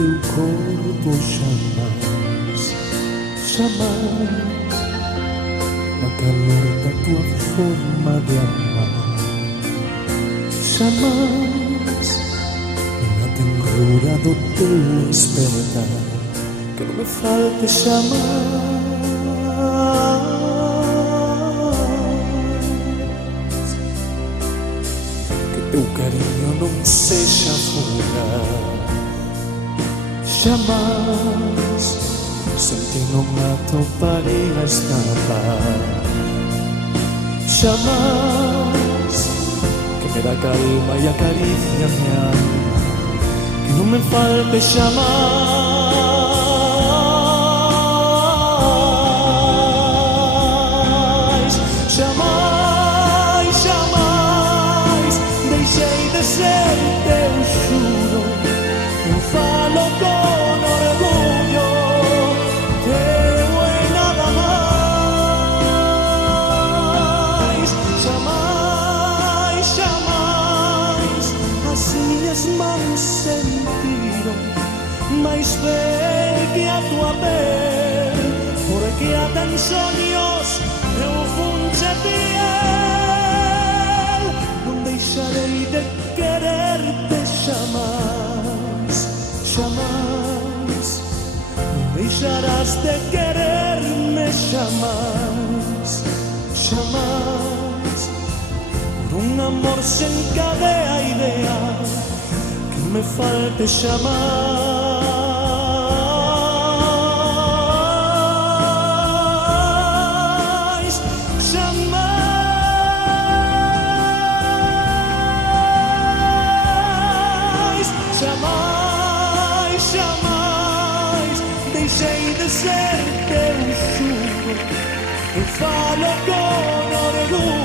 teu corpo jamais, jamais, no calor da tua forma de amar, jamais, na tenrura do teu despertar, que não me falte jamais, que teu carinho não seja fuga, jamais, sem ti não há toparia escapar, jamais, que me dá calma e acaricia minha alma, que não me falte jamais, jamais, jamais, deixei de ser teu juro, eu falo com orgulho, teu é nada mais, jamais, jamais, as minhas mãos sentiram mais bem que a tua pele, porque há tantos sonhos eu funde fiel, não deixarei de querer-te jamais, jamais, não deixarás de querer-me jamais, jamais, por um amor sem cadeia ideal, que me falte jamais, jamais, jamais, jamais, deixei de ser teu juro, eu falo com orgulho.